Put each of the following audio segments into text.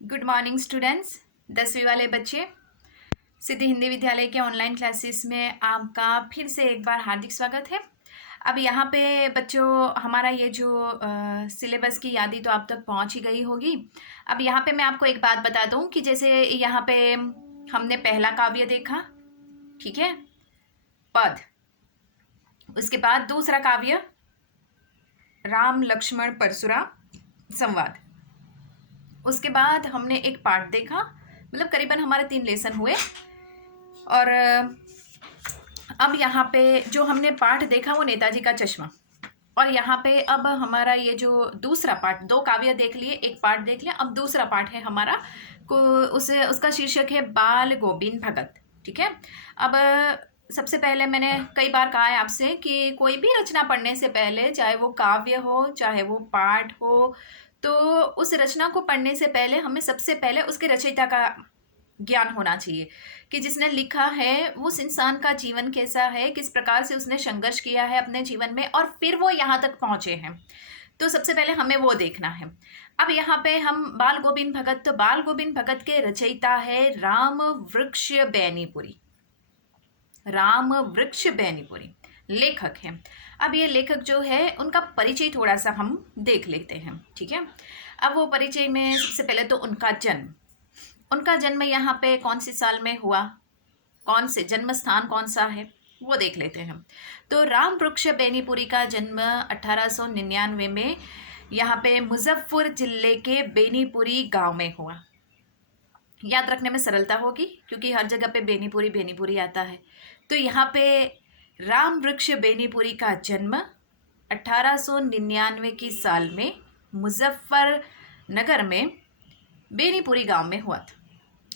Good morning students. 10वीं वाले बच्चे, सिद्धि हिंदी विद्यालय के ऑनलाइन क्लासेस में आपका फिर से एक बार हार्दिक स्वागत है। अब यहाँ पे बच्चों, हमारा ये जो सिलेबस की यादी तो आप तक पहुँच ही गई होगी। अब यहाँ पे मैं आपको एक बात बता दूँ कि जैसे यहाँ पे हमने पहला काव्य देखा, ठीक है, पद। उसके बाद दूसरा काव्य राम लक्ष्मण परशुराम संवाद। उसके बाद हमने एक पाठ देखा, मतलब करीबन हमारे 3 लेसन हुए। और अब यहाँ पे जो हमने पाठ देखा वो नेताजी का चश्मा। और यहाँ पे अब हमारा ये जो दूसरा पाठ, 2 काव्य देख लिए, एक पाठ देख लिया, अब दूसरा पाठ है हमारा को उसका शीर्षक है बाल गोविंद भगत। ठीक है। अब सबसे पहले मैंने कई बार कहा है आपसे कि कोई भी रचना पढ़ने से पहले, चाहे वो काव्य हो चाहे वो पाठ हो, तो उस रचना को पढ़ने से पहले हमें सबसे पहले उसके रचयिता का ज्ञान होना चाहिए कि जिसने लिखा है उस इंसान का जीवन कैसा है, किस प्रकार से उसने संघर्ष किया है अपने जीवन में और फिर वो यहाँ तक पहुँचे हैं। तो सबसे पहले हमें वो देखना है। अब यहाँ पे हम बाल गोविंद भगत, तो बाल गोविंद भगत के रचयिता है राम वृक्ष बैनीपुरी। राम वृक्ष बैनीपुरी लेखक हैं। अब ये लेखक जो है उनका परिचय थोड़ा सा हम देख लेते हैं। ठीक है। अब वो परिचय में सबसे पहले तो उनका जन्म यहाँ पे कौन सी साल में हुआ, कौन से जन्म स्थान कौन सा है, वो देख लेते हैं। तो राम वृक्ष बैनीपुरी का जन्म 1899 में यहाँ पे मुजफ्फर जिले के बेनीपुरी गांव में हुआ। याद रखने में सरलता होगी क्योंकि हर जगह पे बेनीपुरी बेनीपुरी आता है। तो यहाँ पे राम वृक्ष बैनीपुरी का जन्म 1899 की साल में मुजफ्फरनगर में बेनीपुरी गांव में हुआ था।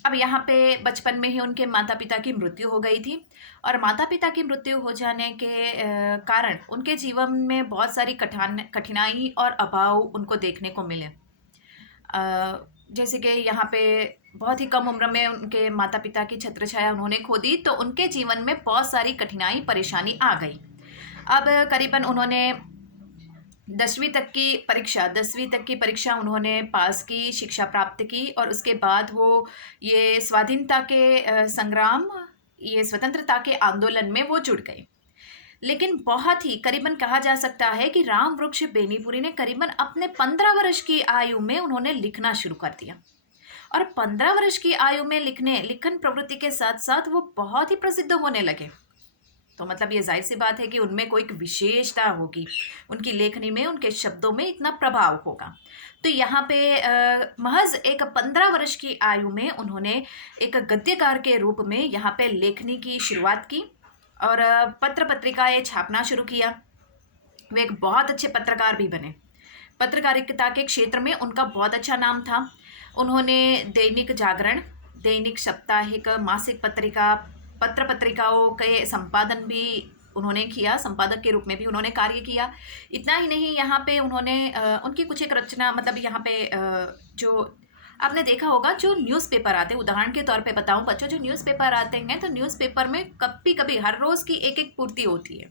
अब यहाँ पे बचपन में ही उनके माता पिता की मृत्यु हो गई थी और माता पिता की मृत्यु हो जाने के कारण उनके जीवन में बहुत सारी कठिनाई और अभाव उनको देखने को मिले। जैसे कि यहाँ पे बहुत ही कम उम्र में उनके माता पिता की छत्र छाया उन्होंने खो दी, तो उनके जीवन में बहुत सारी कठिनाई परेशानी आ गई। अब करीबन उन्होंने 10वीं तक की परीक्षा उन्होंने पास की, शिक्षा प्राप्त की और उसके बाद वो ये स्वाधीनता के संग्राम, ये स्वतंत्रता के आंदोलन में वो जुड़ गए। लेकिन बहुत ही करीबन कहा जा सकता है कि राम वृक्ष बैनीपुरी ने करीबन अपने 15 वर्ष की आयु में उन्होंने लिखना शुरू कर दिया। और 15 वर्ष की आयु में लिखन प्रवृत्ति के साथ साथ वो बहुत ही प्रसिद्ध होने लगे। तो मतलब ये जाहिर सी बात है कि उनमें कोई विशेषता होगी, उनकी लेखनी में, उनके शब्दों में इतना प्रभाव होगा। तो यहाँ पे महज एक 15 वर्ष की आयु में उन्होंने एक गद्यकार के रूप में यहाँ पे लेखनी की शुरुआत की और पत्र पत्रिकाएं छापना शुरू किया। वे एक बहुत अच्छे पत्रकार भी बने। पत्रकारिता के क्षेत्र में उनका बहुत अच्छा नाम था। उन्होंने दैनिक जागरण, दैनिक साप्ताहिक, मासिक पत्रिका, पत्र पत्रिकाओं के संपादन भी उन्होंने किया, संपादक के रूप में भी उन्होंने कार्य किया। इतना ही नहीं, यहाँ पे उन्होंने उनकी कुछ एक रचना, मतलब यहाँ पे जो आपने देखा होगा जो न्यूज़पेपर आते हैं, उदाहरण के तौर पे बताऊं बच्चों, जो न्यूज़पेपर आते हैं तो न्यूज़पेपर में कभी कभी हर रोज़ की एक एक पूर्ति होती है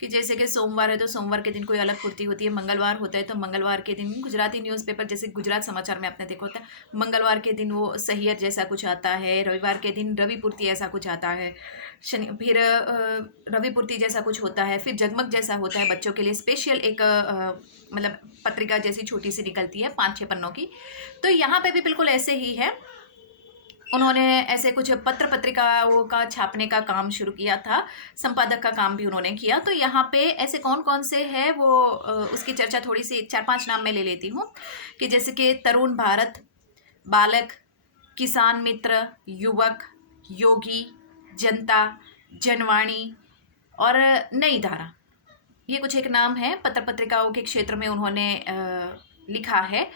कि जैसे कि सोमवार है तो सोमवार के दिन कोई अलग पूर्ति होती है, मंगलवार होता है तो मंगलवार के दिन गुजराती न्यूज़पेपर, जैसे गुजरात समाचार में आपने देखा होता है, मंगलवार के दिन वो सहियर जैसा कुछ आता है, रविवार के दिन रवि पूर्ति ऐसा कुछ आता है, फिर रवि पूर्ति जैसा कुछ होता है, फिर जगमग जैसा होता है, बच्चों के लिए स्पेशल एक मतलब पत्रिका जैसी छोटी सी निकलती है 5-6 पन्नों की। तो यहाँ पे भी बिल्कुल ऐसे ही है, उन्होंने ऐसे कुछ पत्र पत्रिकाओं का छापने का काम शुरू किया था, संपादक का काम भी उन्होंने किया। तो यहाँ पे ऐसे कौन कौन से हैं वो उसकी चर्चा थोड़ी सी 4-5 नाम मैं ले लेती हूँ कि जैसे कि तरुण भारत, बालक, किसान मित्र, युवक, योगी, जनता, जनवाणी और नई धारा, ये कुछ एक नाम है पत्र पत्रिकाओं के क्षेत्र में उन्होंने लिखा है।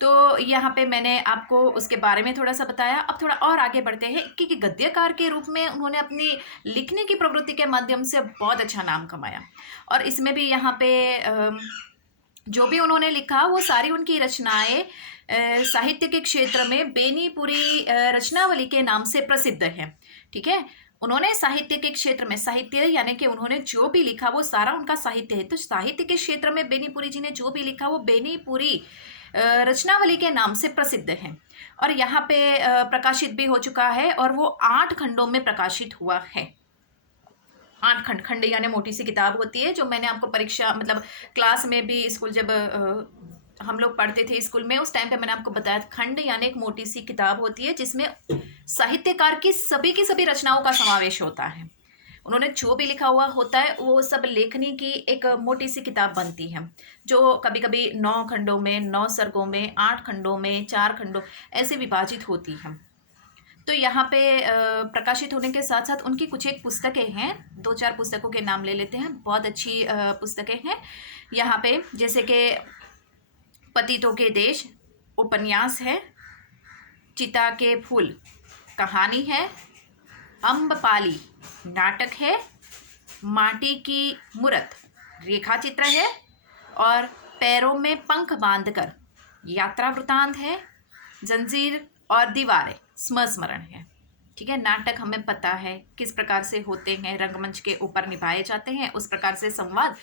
तो यहाँ पे मैंने आपको उसके बारे में थोड़ा सा बताया। अब थोड़ा और आगे बढ़ते हैं कि गद्यकार के रूप में उन्होंने अपनी लिखने की प्रवृत्ति के माध्यम से बहुत अच्छा नाम कमाया। और इसमें भी यहाँ पे जो भी उन्होंने लिखा वो सारी उनकी रचनाएं साहित्य के क्षेत्र में बेनीपुरी रचनावली के नाम से प्रसिद्ध है। ठीक है। उन्होंने साहित्य के क्षेत्र में, साहित्य यानी कि उन्होंने जो भी लिखा वो सारा उनका साहित्य है। तो साहित्य के क्षेत्र में बेनीपुरी जी ने जो भी लिखा वो बेनीपुरी रचनावली के नाम से प्रसिद्ध है और यहाँ पे प्रकाशित भी हो चुका है और वो 8 खंडों में प्रकाशित हुआ है। 8 खंड यानी मोटी सी किताब होती है, जो मैंने आपको परीक्षा मतलब क्लास में भी स्कूल जब हम लोग पढ़ते थे स्कूल में, उस टाइम पे मैंने आपको बताया खंड यानी एक मोटी सी किताब होती है जिसमें साहित्यकार की सभी रचनाओं का समावेश होता है। उन्होंने जो भी लिखा हुआ होता है वो सब लेखनी की एक मोटी सी किताब बनती है, जो कभी कभी 9 खंडों में, 9 सर्गों में, 8 खंडों में, 4 खंडों ऐसे विभाजित होती है। तो यहाँ पे प्रकाशित होने के साथ साथ उनकी कुछ एक पुस्तकें हैं, 2-4 पुस्तकों के नाम ले लेते हैं, बहुत अच्छी पुस्तकें हैं यहाँ पे, जैसे कि पतितों के देश उपन्यास है, चिता के फूल कहानी है, अम्बपाली नाटक है, माटी की मूरत रेखा चित्र है और पैरों में पंख बांधकर यात्रा वृतांत है, जंजीर और दीवारें स्मरण है। ठीक है, नाटक हमें पता है किस प्रकार से होते हैं, रंगमंच के ऊपर निभाए जाते हैं, उस प्रकार से संवाद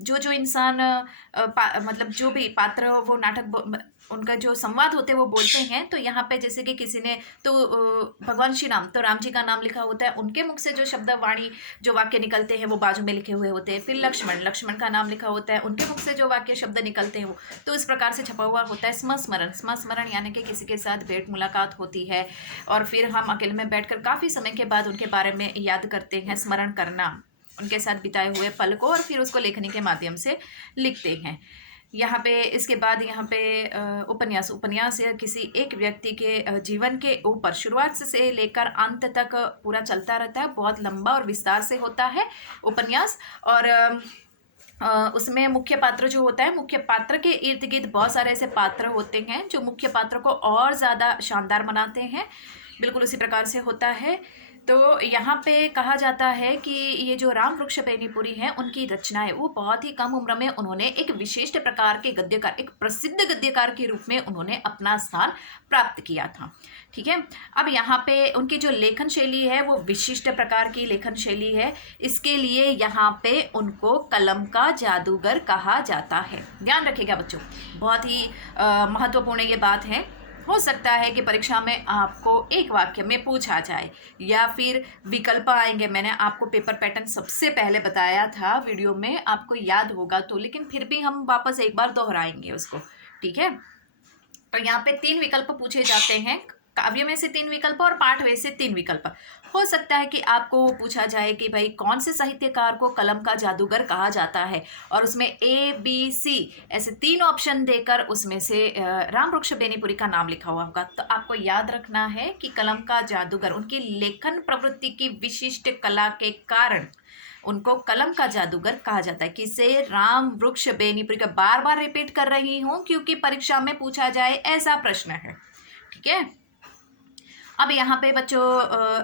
जो इंसान मतलब जो भी पात्र वो नाटक उनका जो संवाद होते हैं वो बोलते हैं। तो यहाँ पे जैसे कि किसी ने तो भगवान श्री राम, तो राम जी का नाम लिखा होता है, उनके मुख से जो शब्द वाणी जो वाक्य निकलते हैं वो बाजू में लिखे हुए होते हैं। फिर लक्ष्मण का नाम लिखा होता है, उनके मुख से जो वाक्य शब्द निकलते हैं वो तो इस प्रकार से छपा हुआ होता है। स्मरण यानी कि किसी के साथ भेंट मुलाकात होती है और फिर हम अकेले में बैठकर काफ़ी समय के बाद उनके बारे में याद करते हैं, स्मरण करना उनके साथ बिताए हुए पल को, और फिर उसको लेखनी के माध्यम से लिखते हैं। यहाँ पे इसके बाद यहाँ पे उपन्यास या किसी एक व्यक्ति के जीवन के ऊपर शुरुआत से लेकर अंत तक पूरा चलता रहता है, बहुत लंबा और विस्तार से होता है उपन्यास। और उसमें मुख्य पात्र जो होता है, मुख्य पात्र के इर्द गिर्द बहुत सारे ऐसे पात्र होते हैं जो मुख्य पात्र को और ज़्यादा शानदार बनाते हैं, बिल्कुल उसी प्रकार से होता है। तो यहाँ पे कहा जाता है कि ये जो राम वृक्ष बेनीपुरी हैं, उनकी रचनाएं वो बहुत ही कम उम्र में उन्होंने एक विशिष्ट प्रकार के गद्यकार, एक प्रसिद्ध गद्यकार के रूप में उन्होंने अपना स्थान प्राप्त किया था। ठीक है, अब यहाँ पे उनकी जो लेखन शैली है वो विशिष्ट प्रकार की लेखन शैली है, इसके लिए यहाँ पे उनको कलम का जादूगर कहा जाता है। ध्यान रखिएगा बच्चों, बहुत ही महत्वपूर्ण ये बात है। हो सकता है कि परीक्षा में आपको एक वाक्य में पूछा जाए या फिर विकल्प आएंगे। मैंने आपको पेपर पैटर्न सबसे पहले बताया था वीडियो में, आपको याद होगा तो, लेकिन फिर भी हम वापस एक बार दोहराएंगे उसको। ठीक है, और यहाँ पे 3 विकल्प पूछे जाते हैं, काव्य में से 3 विकल्प और पाठ में से 3 विकल्प। हो सकता है कि आपको पूछा जाए कि भाई कौन से साहित्यकार को कलम का जादूगर कहा जाता है, और उसमें ABC ऐसे 3 ऑप्शन देकर उसमें से राम वृक्ष बेनीपुरी का नाम लिखा हुआ होगा। तो आपको याद रखना है कि कलम का जादूगर, उनकी लेखन प्रवृत्ति की विशिष्ट कला के कारण उनको कलम का जादूगर कहा जाता है। किसे? राम वृक्ष बेनीपुरी का। बार बार रिपीट कर रही हूँ क्योंकि परीक्षा में पूछा जाए ऐसा प्रश्न है। ठीक है, अब यहाँ पे बच्चों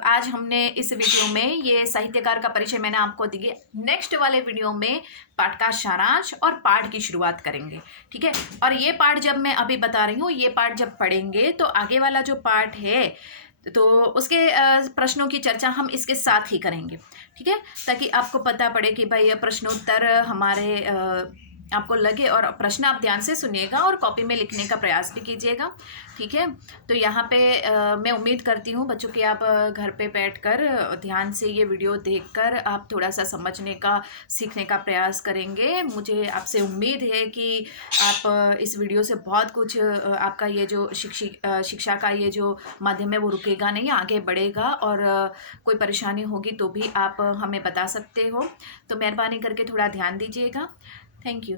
आज हमने इस वीडियो में ये साहित्यकार का परिचय मैंने आपको दिया। नेक्स्ट वाले वीडियो में पाठ का सारांश और पाठ की शुरुआत करेंगे। ठीक है, और ये पाठ जब मैं अभी बता रही हूँ, ये पाठ जब पढ़ेंगे तो आगे वाला जो पाठ है तो उसके प्रश्नों की चर्चा हम इसके साथ ही करेंगे। ठीक है, ताकि आपको पता पड़े कि भाई प्रश्नोत्तर हमारे आपको लगे, और प्रश्न आप ध्यान से सुनिएगा और कॉपी में लिखने का प्रयास भी कीजिएगा। ठीक है, तो यहाँ पे मैं उम्मीद करती हूँ बच्चों कि आप घर पे बैठकर ध्यान से ये वीडियो देखकर आप थोड़ा सा समझने का, सीखने का प्रयास करेंगे। मुझे आपसे उम्मीद है कि आप इस वीडियो से बहुत कुछ, आपका ये जो शिक्षा का ये जो माध्यम है वो रुकेगा नहीं, आगे बढ़ेगा, और कोई परेशानी होगी तो भी आप हमें बता सकते हो। तो मेहरबानी करके थोड़ा ध्यान दीजिएगा। Thank you.